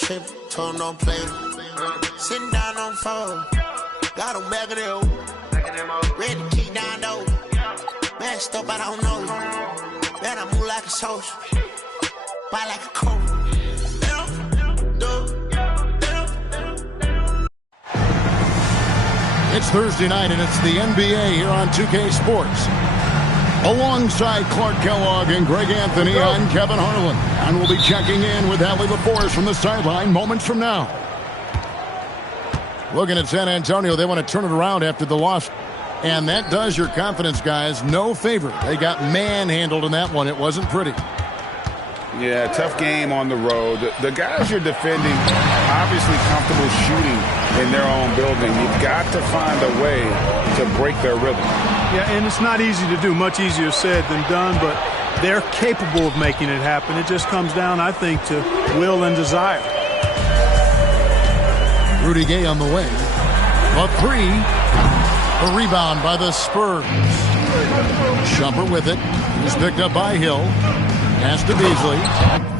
tripping, told him don't play. Sitting down on phone, got him back of the old. Ready to kick down though. Messed up, I don't know. Man, I move like a soldier. Buy like a coat. It's Thursday night, and it's the NBA here on 2K Sports. Alongside Clark Kellogg and Greg Anthony, I'm Kevin Harlan. And we'll be checking in with Allie LaForce from the sideline moments from now. Looking at San Antonio, they want to turn it around after the loss. And that does your confidence, guys, no favor. They got manhandled in that one. It wasn't pretty. Yeah, tough game on the road. The guys you're defending, obviously comfortable shooting in their own building. You've got to find a way to break their rhythm. Yeah, and it's not easy to do. Much easier said than done, but they're capable of making it happen. It just comes down, I think, to will and desire. Rudy Gay on the way. A three. A rebound by the Spurs. Shumpert with it. He's picked up by Hill. Pass to Beasley.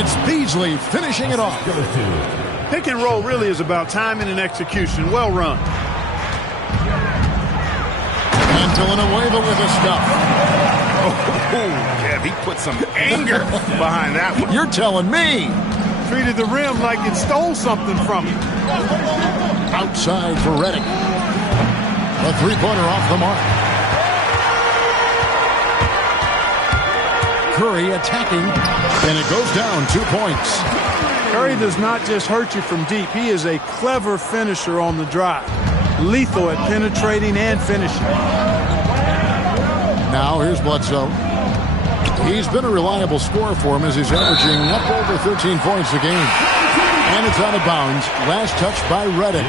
it's Beasley finishing it off. Pick and roll really is about timing and execution. Well run. And Villanueva with a stop. Yeah, he put some anger behind that one. You're telling me. Treated the rim like it stole something from him. Outside for Redick. A three-pointer off the mark. Curry attacking, and it goes down 2 points. Curry does not just hurt you from deep. He is a clever finisher on the drive. Lethal at penetrating and finishing. Now here's Bledsoe. He's been a reliable scorer for him as he's averaging up over 13 points a game. And it's out of bounds. Last touch by Redick.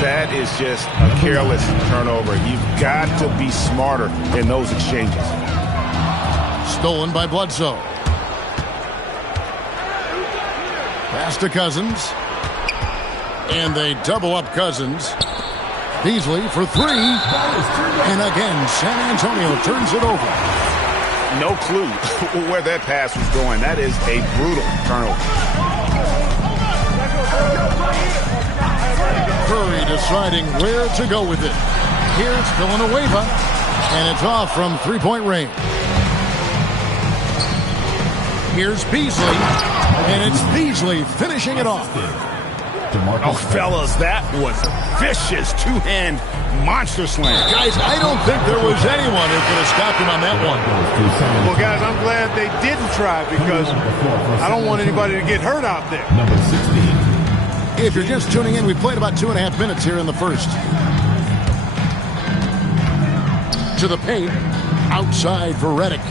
That is just a careless turnover. You've got to be smarter in those exchanges. Stolen by Bledsoe. Pass to Cousins. And they double up Cousins. Beasley for three. And again, San Antonio turns it over. No clue where that pass was going. That is a brutal turnover. Curry deciding where to go with it. Here's Villanueva. And it's off from three-point range. Here's Beasley. And it's Beasley finishing it off. Oh, fellas, that was a vicious two-hand monster slam. Guys, I don't think there was anyone who could have stopped him on that one. Well, guys, I'm glad they didn't try because I don't want anybody to get hurt out there. Number 16. If you're just tuning in, we played about 2.5 minutes here in the first. To the paint, outside for Redick.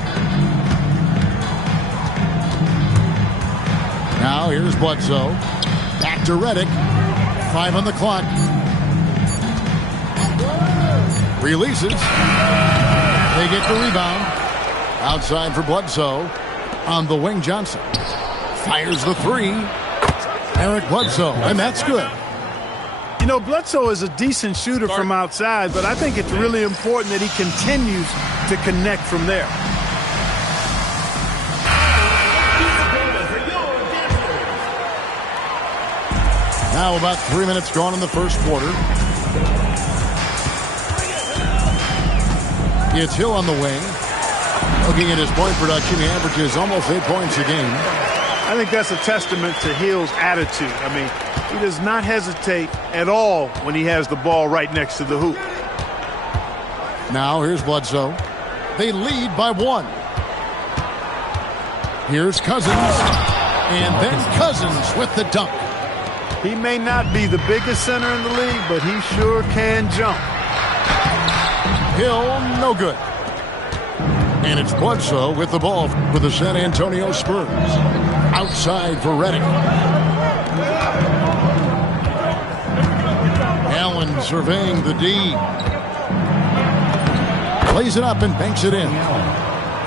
Now here's Bledsoe. Back to Redick. 5 on the clock. Releases. They get the rebound. Outside for Bledsoe. On the wing, Johnson. Fires the three. Eric Bledsoe, and that's good. You know, Bledsoe is a decent shooter from outside, but I think it's really important that he continues to connect from there. Now about 3 minutes gone in the first quarter. It's Hill on the wing. Looking at his point production, he averages almost 8 points a game. I think that's a testament to Hill's attitude. I mean, he does not hesitate at all when he has the ball right next to the hoop. Now here's Bledsoe. They lead by 1. Here's Cousins. And then Cousins with the dunk. He may not be the biggest center in the league, but he sure can jump. Hill, no good. And it's Bledsoe with the ball for the San Antonio Spurs. Outside for Redick. Allen surveying the D. Plays it up and banks it in.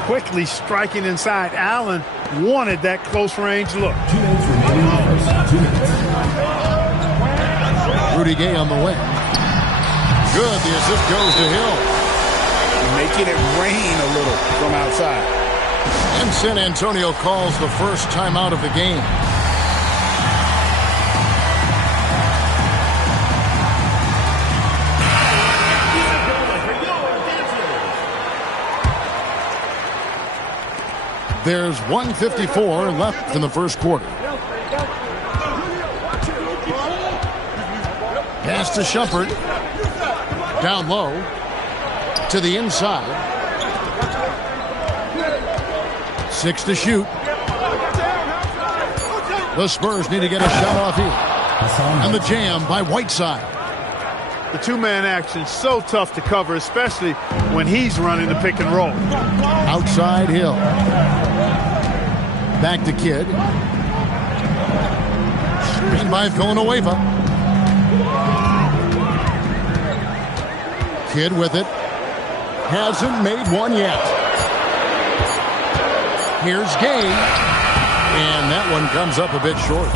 Quickly striking inside. Allen wanted that close range look. 2 minutes remaining in the first. 2 minutes. Rudy Gay on the wing. Good. The assist goes to Hill. Making it rain a little from outside. And San Antonio calls the first timeout of the game. There's 1:54 left in the first quarter. Pass to Shumpert. Down low. To the inside. 6 to shoot. The Spurs need to get a shot off here. And the jam by Whiteside. The two-man action so tough to cover, especially when he's running the pick and roll. Outside Hill. Back to Kidd. Screen by Villanueva. Kidd with it. Hasn't made one yet. Here's Gay. And that one comes up a bit short.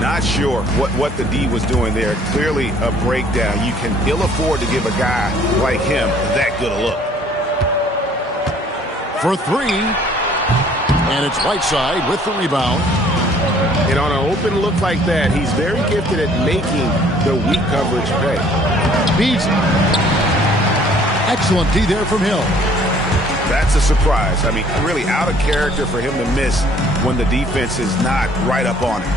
Not sure what the D was doing there. Clearly a breakdown. You can ill afford to give a guy like him that good a look. For three. And it's Whiteside with the rebound. And on an open look like that, he's very gifted at making the weak coverage pay. Beats it. Excellent D there from Hill. That's a surprise. I mean, really out of character for him to miss when the defense is not right up on him.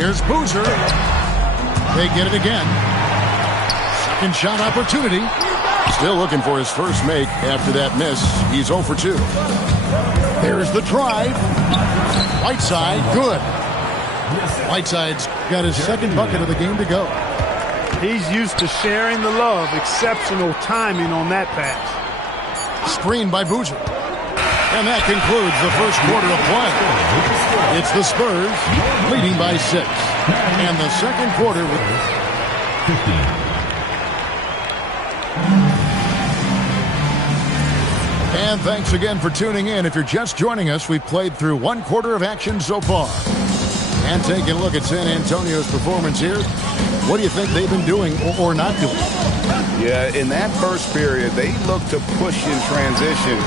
Here's Boozer. They get it again. Second shot opportunity. Still looking for his first make after that miss. He's 0 for 2. There's the drive. Whiteside, good. Whiteside's got his second bucket of the game to go. He's used to sharing the love. Exceptional timing on that pass. Screened by Boozer. And that concludes the first quarter of play. It's the Spurs leading by 6. And the second quarter with 15. And thanks again for tuning in. If you're just joining us, we've played through one quarter of action so far. And taking a look at San Antonio's performance here, what do you think they've been doing or not doing? Yeah, in that first period, they looked to push in transition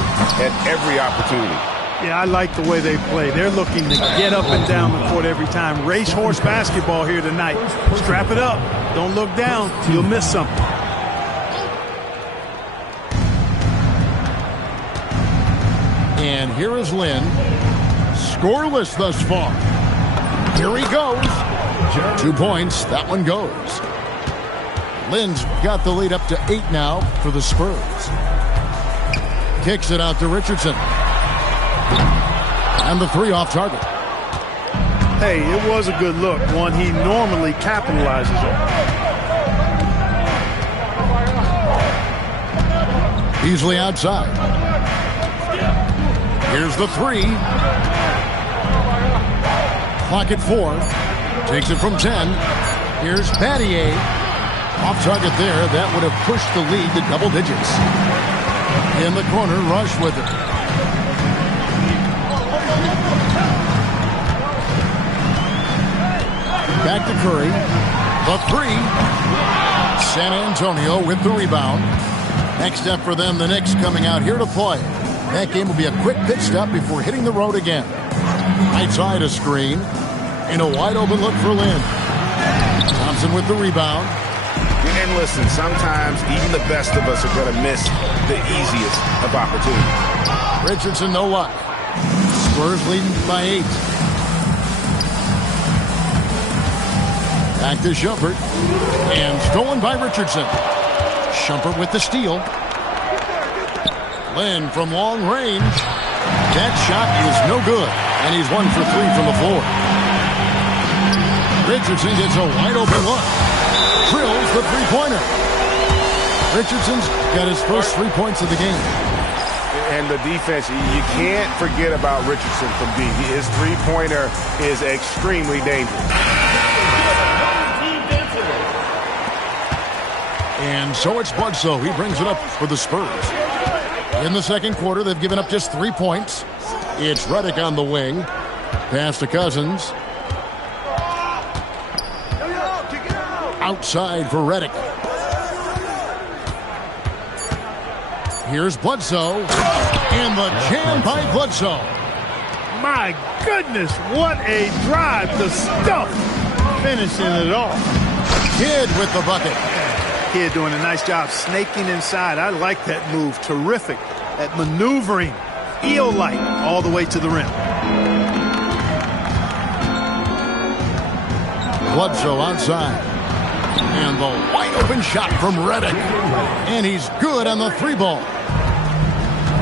at every opportunity. Yeah, I like the way they play. They're looking to get up and down the court every time. Racehorse basketball here tonight. Strap it up. Don't look down. You'll miss something. And here is Lynn. Scoreless thus far. Here he goes. 2 points. That one goes. Lynn's got the lead up to 8 now for the Spurs. Kicks it out to Richardson. And the 3 off target. Hey, it was a good look. One he normally capitalizes on. Easily outside. Here's the 3. Clock at 4. Takes it from 10. Here's Battier. Off target there. That would have pushed the lead to double digits. In the corner, Rush with it. Back to Curry. The 3. San Antonio with the rebound. Next step for them, the Knicks coming out here to play. That game will be a quick pit stop before hitting the road again. Right side a screen. And a wide open look for Lynn. Thompson with the rebound. And listen, sometimes even the best of us are going to miss the easiest of opportunities. Richardson, no luck. Spurs leading by 8. Back to Shumpert. And stolen by Richardson. Shumpert with the steal. Lynn from long range. That shot is no good. And he's 1 for 3 from the floor. Richardson gets a wide open look. Drills the three-pointer. Richardson's got his first 3 points of the game. And the defense, you can't forget about Richardson from deep. His three-pointer is extremely dangerous. And so it's Bledsoe. He brings it up for the Spurs. In the second quarter, they've given up just 3 points. It's Redick on the wing. Pass to Cousins. Outside for Redick. Here's Bledsoe. And the jam by Bledsoe. My goodness, what a drive. The stuff. Finishing it off. Kidd with the bucket. Kidd doing a nice job snaking inside. I like that move. Terrific. That maneuvering. Eel-like all the way to the rim. Bledsoe outside. And the wide open shot from Redick. And he's good on the 3 ball.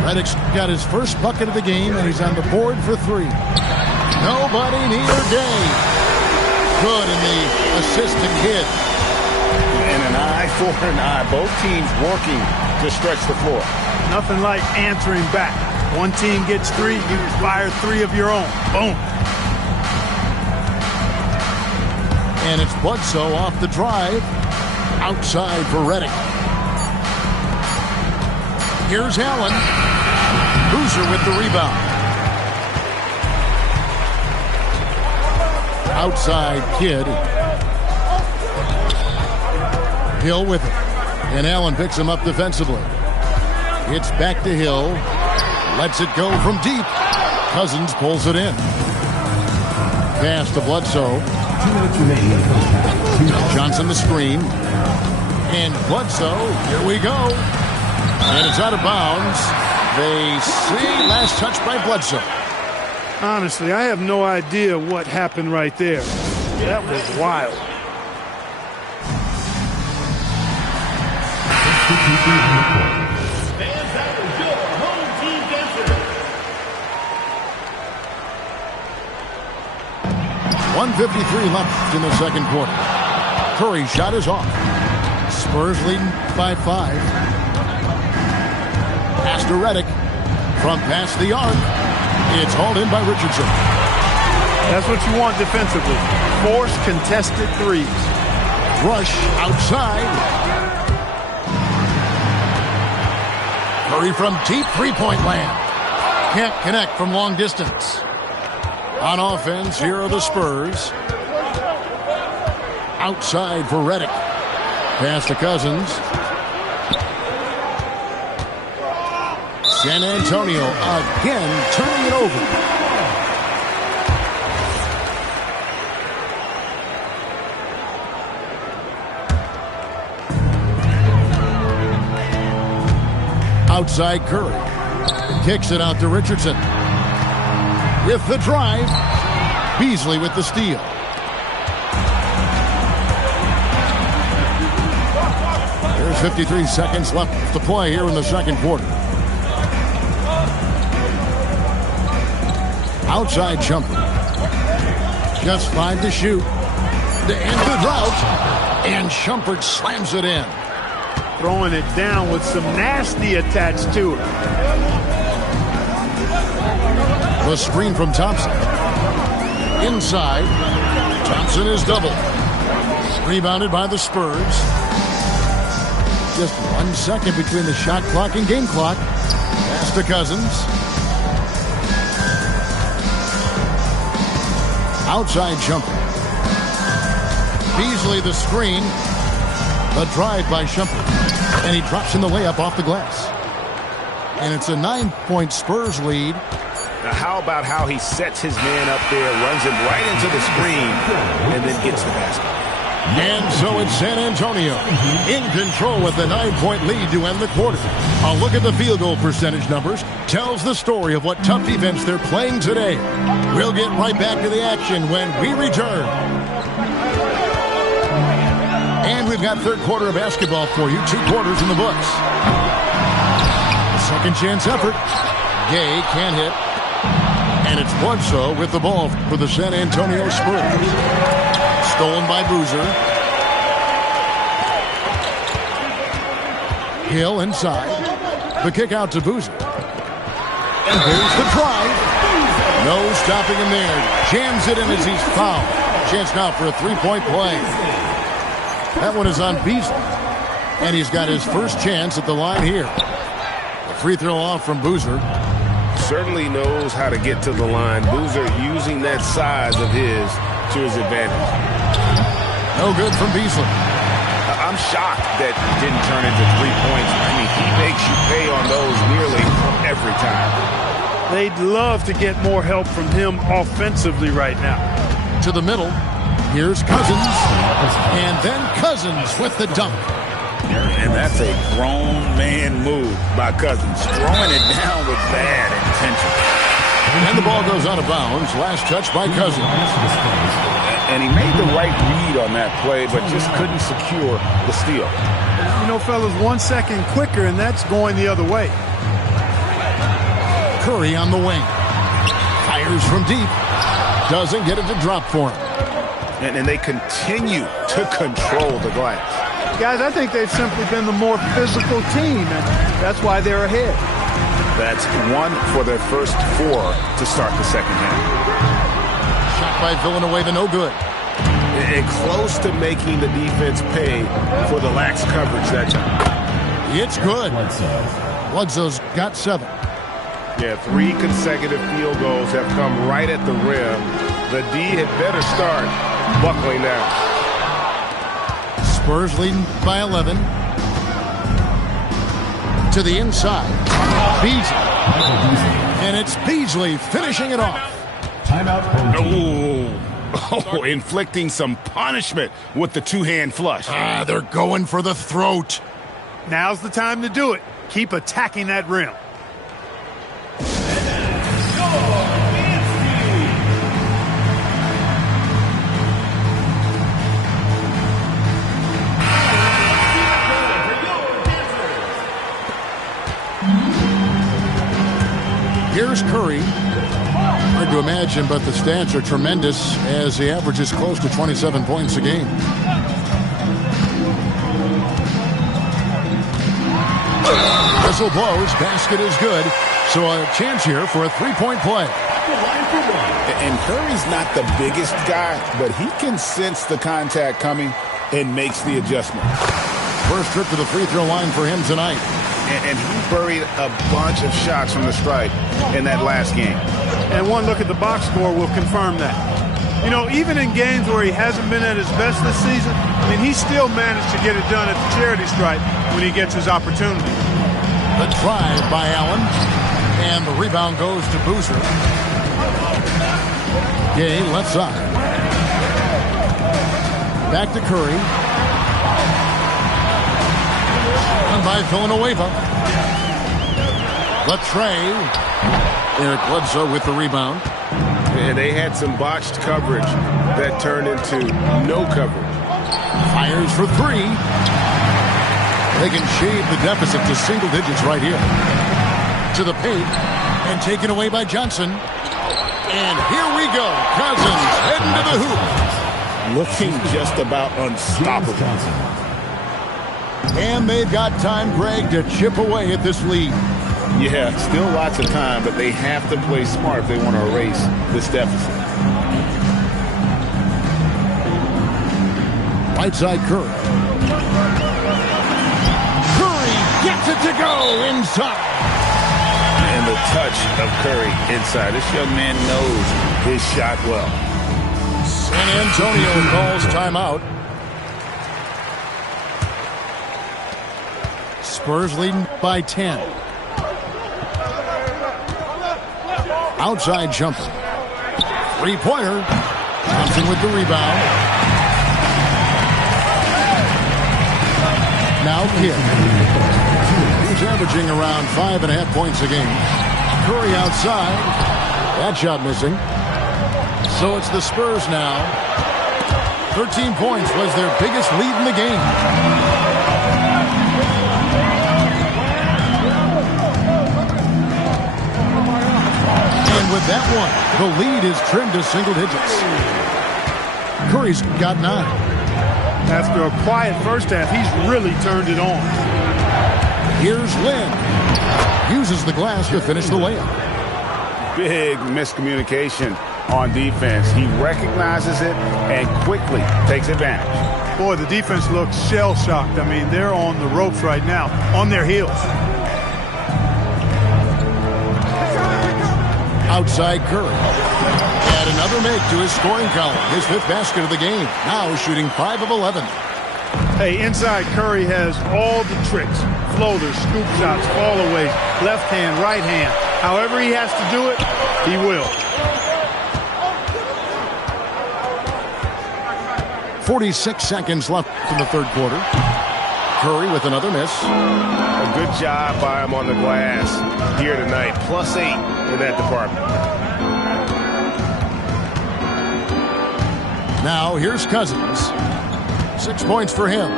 Redick's got his first bucket of the game, and he's on the board for 3. Nobody near Day. Good in the assist to Kidd. And an eye for an eye. Both teams working to stretch the floor. Nothing like answering back. One team gets 3, you fire 3 of your own. Boom. And it's Bledsoe off the drive. Outside for Redick. Here's Allen. Boozer with the rebound. Outside Kidd. Hill with it. And Allen picks him up defensively. It's back to Hill. Lets it go from deep. Cousins pulls it in. Pass to Bledsoe. 2 minutes remaining in the first half. Johnson the screen. And Bledsoe, here we go. And it's out of bounds. They say last touch by Bledsoe. Honestly, I have no idea what happened right there. That was wild. .153 left in the second quarter. Curry's shot is off. Spurs leading by 5. Pass to Redick. From past the arc. It's hauled in by Richardson. That's what you want defensively. Force contested threes. Rush outside. Curry from deep three-point land. Can't connect from long distance. On offense, here are the Spurs. Outside for Redick. Pass to Cousins. San Antonio again turning it over. Outside Curry. Kicks it out to Richardson. With the drive. Beasley with the steal. There's 53 seconds left to play here in the second quarter. Outside jumper. Just 5 to shoot. To end the drought. And Shumpert slams it in. Throwing it down with some nasty attached to it. The screen from Thompson. Inside. Thompson is doubled. Rebounded by the Spurs. Just 1 second between the shot clock and game clock. Pass to Cousins. Outside jumper. Beasley the screen. The drive by Shumpert. And he drops in the layup off the glass. And it's a 9-point Spurs lead. Now how about how he sets his man up there, runs him right into the screen, and then gets the basket. And so it's San Antonio in control with the 9-point lead to end the quarter. A look at the field goal percentage numbers tells the story of what tough defense they're playing today. We'll get right back to the action when we return. And we've got third quarter of basketball for you. 2 quarters in the books. Second chance effort. Gay can't hit. And it's Bledsoe with the ball for the San Antonio Spurs. Stolen by Boozer. Hill inside. The kick out to Boozer. And there's the drive. No stopping him there. Jams it in as he's fouled. Chance now for a 3-point play. That one is on Beasley. And he's got his first chance at the line here. A free throw off from Boozer. Certainly knows how to get to the line. Boozer using that size of his to his advantage. No good from Beasley. I'm shocked that it didn't turn into 3 points. I mean, he makes you pay on those nearly every time. They'd love to get more help from him offensively right now. To the middle. Here's Cousins. And then Cousins with the dunk. And that's a grown man move by Cousins. Throwing it down with bad intention. And the ball goes out of bounds. Last touch by Cousins. And he made the right read on that play, but just couldn't secure the steal. You know, fellas, 1 second quicker, and that's going the other way. Curry on the wing. Fires from deep. Doesn't get it to drop for him. And they continue to control the glass. Guys, I think they've simply been the more physical team, and that's why they're ahead. That's 1 for their first 4 to start the second half. Shot by Villanueva, no good. And close to making the defense pay for the lax coverage that time. It's good. Bledsoe's got 7. Yeah, 3 consecutive field goals have come right at the rim. The D had better start buckling now. Spurs leading by 11. To the inside. Beasley. And it's Beasley finishing it off. Timeout. Oh, inflicting some punishment with the two-hand flush. They're going for the throat. Now's the time to do it. Keep attacking that rim. Here's Curry. Hard to imagine, but the stats are tremendous as he averages close to 27 points a game. Whistle blows, basket is good, so a chance here for a three-point play. And Curry's not the biggest guy, but he can sense the contact coming and makes the adjustment. First trip to the free throw line for him tonight. And he buried a bunch of shots from the stripe in that last game. And one look at the box score will confirm that. You know, even in games where he hasn't been at his best this season, I mean, he still managed to get it done at the charity stripe when he gets his opportunity. The drive by Allen, and the rebound goes to Boozer. Gay, left side. Back to Curry. And by Villanueva. Latrey. Eric Bledsoe with the rebound. And they had some botched coverage that turned into no coverage. Fires for three. They can shave the deficit to single digits right here. To the paint. And taken away by Johnson. And here we go. Cousins heading to the hoop. Looking just about unstoppable. And they've got time, Greg, to chip away at this lead. Yeah, still lots of time, but they have to play smart if they want to erase this deficit. Right side Curry. Curry gets it to go inside. And the touch of Curry inside. This young man knows his shot well. San Antonio calls timeout. Spurs leading by 10. Outside jumper. Three-pointer. Thompson with the rebound. Now Kidd. He's averaging around 5.5 points a game. Curry outside. That shot missing. So it's the Spurs now. 13 points was their biggest lead in the game. With that one, the lead is trimmed to single digits. Curry's got 9. After a quiet first half, he's really turned it on. Here's Lynn. Uses the glass to finish the layup. Big miscommunication on defense. He recognizes it and quickly takes advantage. Boy, the defense looks shell-shocked. I mean, they're on the ropes right now, on their heels. Outside Curry. Add another make to his scoring column. His 5th basket of the game. Now shooting 5 of 11. Hey, inside Curry has all the tricks. Floaters, scoop shots, fallaways, left hand, right hand. However he has to do it, he will. 46 seconds left in the third quarter. Curry with another miss. A good job by him on the glass here tonight. +8 in that department. Now here's Cousins. 6 points for him.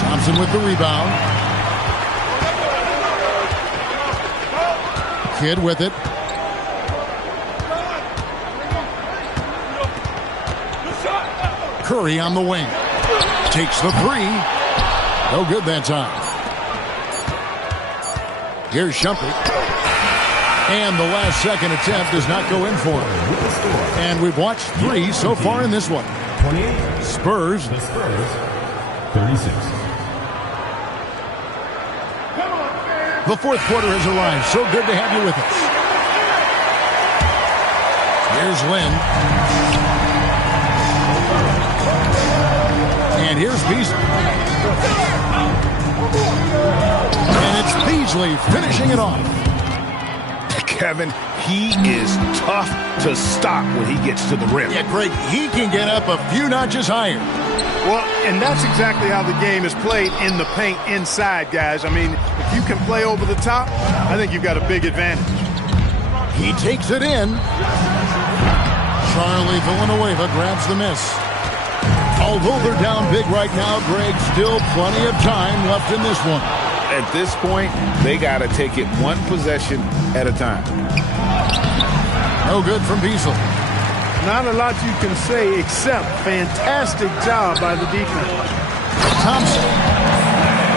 Thompson with the rebound. Kidd with it. Curry on the wing. Takes the three. No good that time. Here's Shumpert. And the last second attempt does not go in for him. And we've watched 3 so far in this one. 28. Spurs. The Spurs, 36. The fourth quarter has arrived. So good to have you with us. Here's Lynn. And here's Beasley. Beasley finishing it off. Kevin, he is tough to stop when he gets to the rim. Yeah, Greg, he can get up a few notches higher. Well, and that's exactly how the game is played in the paint inside, guys. I mean, if you can play over the top, I think you've got a big advantage. He takes it in. Charlie Villanueva grabs the miss. Although they're down big right now, Greg, still plenty of time left in this one. At this point, they got to take it one possession at a time. No good from Beasley. Not a lot you can say except fantastic job by the defense. Thompson.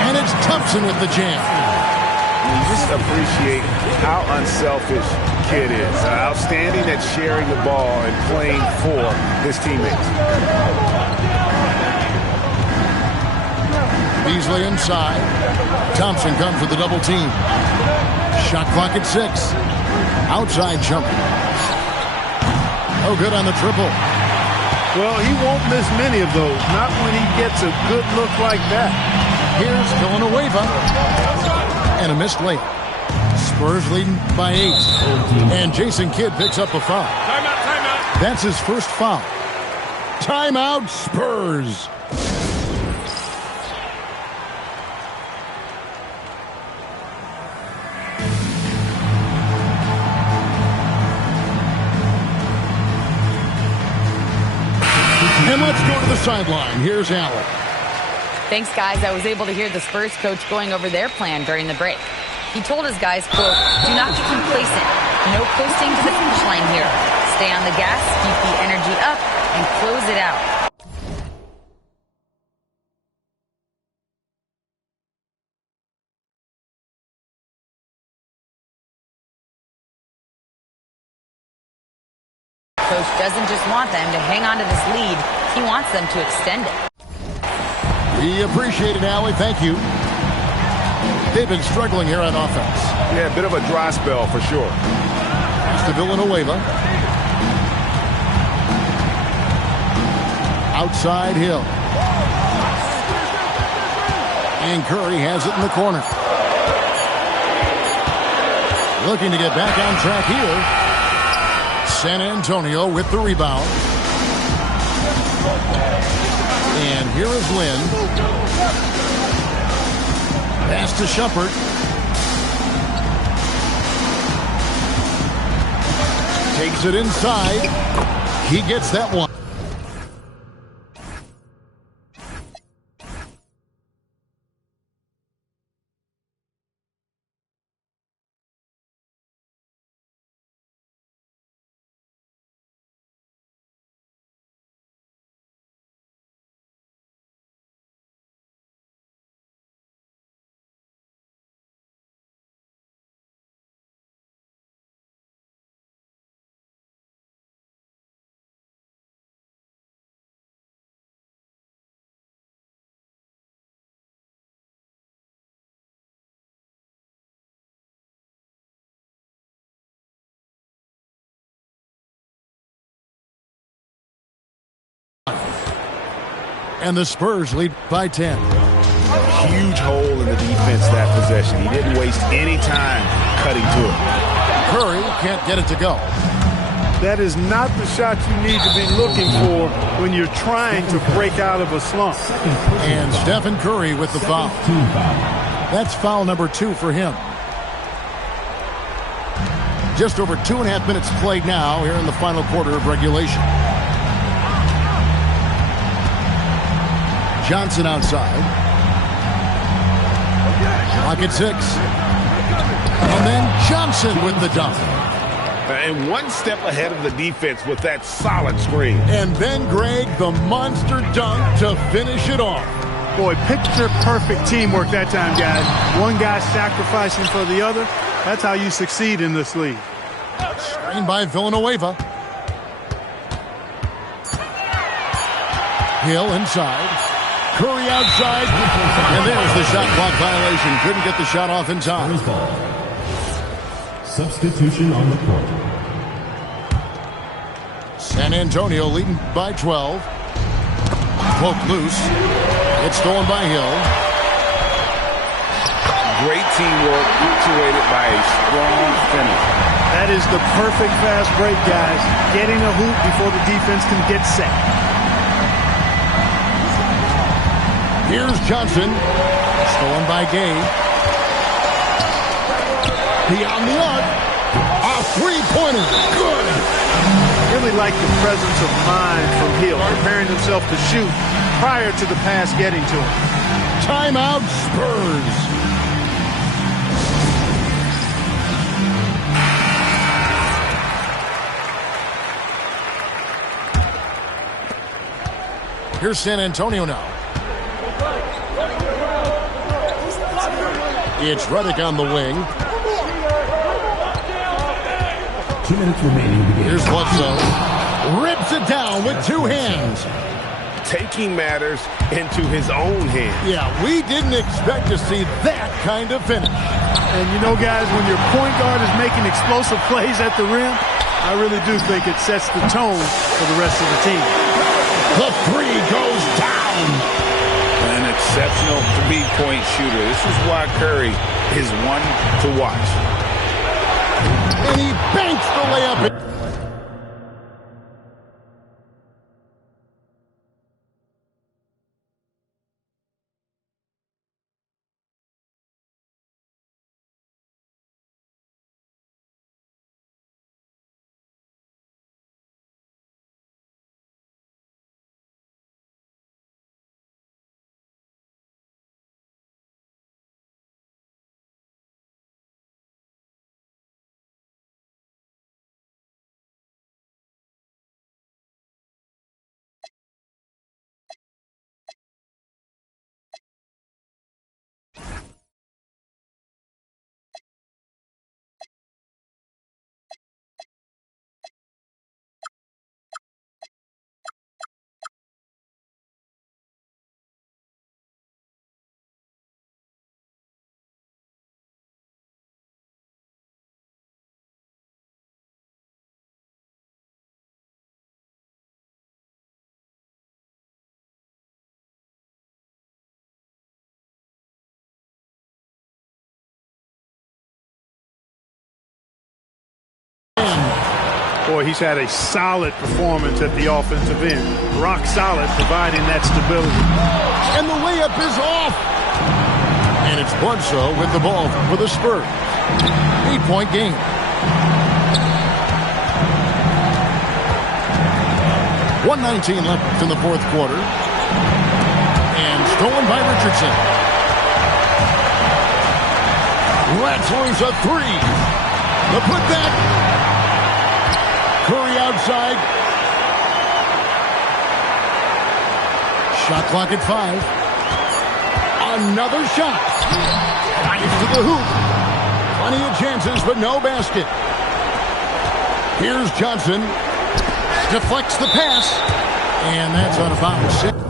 And it's Thompson with the jam. You just appreciate how unselfish kid is. Outstanding at sharing the ball and playing for his teammates. Beasley inside. Thompson comes with the double team. Shot clock at 6. Outside jumper. Oh, good on the triple. Well, he won't miss many of those. Not when he gets a good look like that. Here's Villanueva. And a missed layup. Spurs leading by 8. And Jason Kidd picks up a foul. Timeout. That's his first foul. Timeout, Spurs. And let's go to the sideline. Here's Allen. Thanks, guys. I was able to hear the Spurs coach going over their plan during the break. He told his guys, quote, do not get complacent. No coasting to the finish line here. Stay on the gas, keep the energy up, and close it out. Coach doesn't just want them to hang on to this lead. He wants them to extend it. We appreciate it, Allie. Thank you. They've been struggling here on offense. Yeah, a bit of a dry spell for sure. Pass to Villanueva. Outside Hill. And Curry has it in the corner. Looking to get back on track here. San Antonio with the rebound. And here is Lynn. Pass to Shumpert. Takes it inside. He gets that one. And the Spurs lead by 10. Huge hole in the defense that possession. He didn't waste any time cutting to it. Curry can't get it to go. That is not the shot you need to be looking for when you're trying to break out of a slump. And Stephen Curry with the foul. That's foul number 2 for him. Just over 2.5 minutes played now here in the final quarter of regulation. Johnson outside. Clock at 6. And then Johnson with the dunk. And one step ahead of the defense with that solid screen. And then, Greg, the monster dunk to finish it off. Boy, picture-perfect teamwork that time, guys. One guy sacrificing for the other. That's how you succeed in this league. Screen by Villanueva. Hill inside. Curry outside. And there's the shot clock violation. Couldn't get the shot off in time. Substitution on the court. San Antonio leading by 12. Poke loose. It's stolen by Hill. Great teamwork punctuated by a strong finish. That is the perfect fast break, guys. Getting a hoop before the defense can get set. Here's Johnson. Stolen by Gay. Beyond the arc. A three-pointer. Good. Really like the presence of mind from Hill, preparing himself to shoot prior to the pass getting to him. Timeout, Spurs. Here's San Antonio now. It's Redick on the wing. 2 minutes remaining in the game. Here's Bledsoe. Rips it down with two hands. Taking matters into his own hands. Yeah, we didn't expect to see that kind of finish. And you know, guys, when your point guard is making explosive plays at the rim, I really do think it sets the tone for the rest of the team. The three goes down. An exceptional three-point shooter. This is why Curry is one to watch. And he banks the layup. Boy, he's had a solid performance at the offensive end. Rock solid, providing that stability. And the layup is off. And it's Bledsoe with the ball for the Spurs. 8-point game. .119 left in the fourth quarter. And stolen by Richardson. Lets loose a three. The putback. Curry outside. Shot clock at 5. Another shot. Drives to the hoop. Plenty of chances, but no basket. Here's Johnson. Deflects the pass. And that's out of bounds.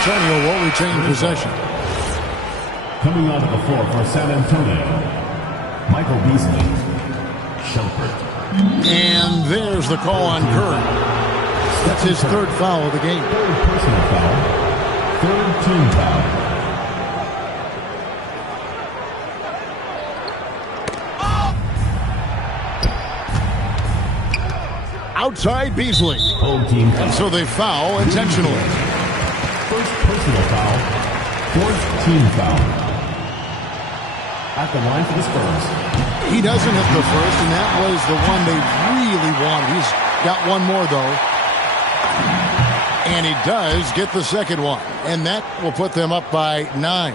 Antonio will retain possession. Coming onto the floor for San Antonio, Michael Beasley, Shumpert. And there's the call on Curry. That's his third foul of the game. Third personal foul. Third team foul. Outside Beasley. Home team foul. And so they foul intentionally. First personal foul. Fourth team foul. At the line for the Spurs. He doesn't hit the first, and that was the one they really wanted. He's Got one more, though. And he does get the second one. And that will put them up by 9.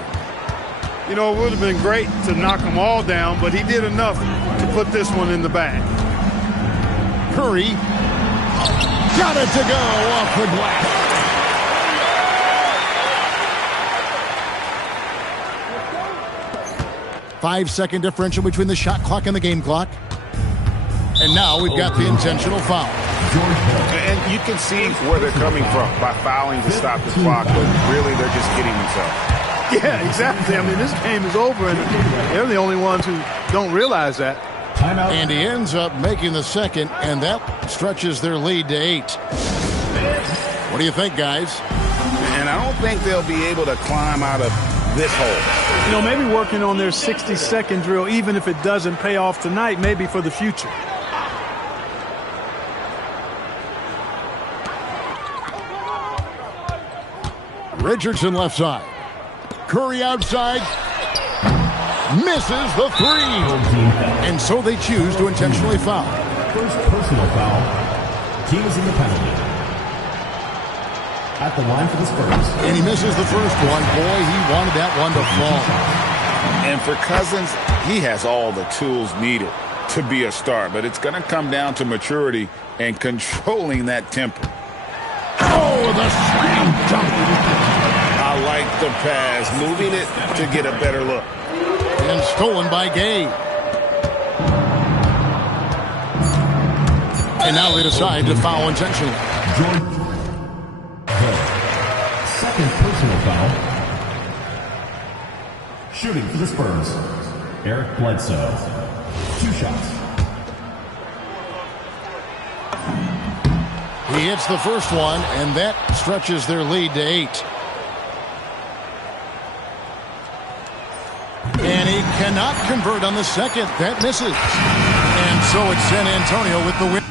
You know, it would have been great to knock them all down, but he did enough to put this one in the bag. Curry got it to go off the glass. Five-second differential between the shot clock and the game clock. And now we've got the intentional foul. And you can see where they're coming from by fouling to stop the clock, but really they're just kidding themselves. Yeah, exactly. I mean, this game is over, and they're the only ones who don't realize that. Timeout. And he ends up making the second, and that stretches their lead to 8. What do you think, guys? And I don't think they'll be able to climb out of this hole. You know, maybe working on their 60-second drill, even if it doesn't pay off tonight, maybe for the future. Richardson left side. Curry outside. Misses the 3. And so they choose to intentionally foul. First personal foul. Teams in the penalty. At the line for the Spurs. And he misses the first one. Boy, he wanted that one to fall. And for Cousins, he has all the tools needed to be a star. But it's going to come down to maturity and controlling that temper. Oh, the slam dunk. I like the pass, moving it to get a better look. And stolen by Gay. And now they decide to foul intentionally. Second personal foul. Shooting for the Spurs. Eric Bledsoe. 2 shots. He hits the first one, and that stretches their lead to 8. And he cannot convert on the second. That misses. And so it's San Antonio with the win.